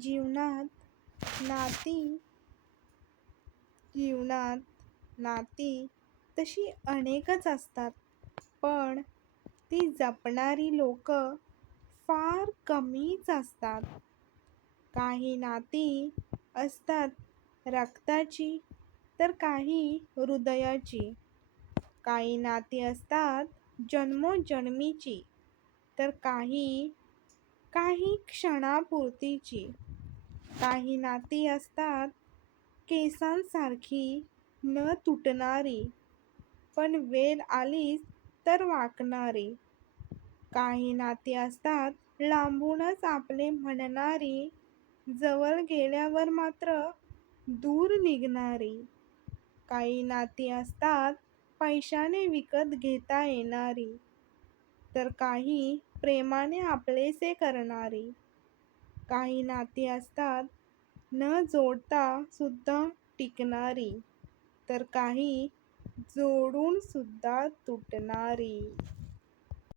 जीवनात नाती जीवनात नाती तशी अनेकच असतात, पण ती जपणारी लोक फार कमीच असतात. काही नाती असतात रक्ताची, तर काही हृदयाची. काही नाती असतात जन्मोजन्मीची, तर काही काही क्षणापुरतीची. काही नाती असतात केसांसारखी न तुटणारी, पण वेळ आलीच तर वाकणारी. काही नाती असतात लांबूनच आपले म्हणणारी, जवळ गेल्यावर मात्र दूर निघणारी. काही नाती असतात पैशाने विकत घेता येणारी, तर काही प्रेमाने आपलेसे करणारी. काही नाती असतात न जोडता सुद्धा टिकणारी, तर काही जोडून सुद्धा तुटणारी.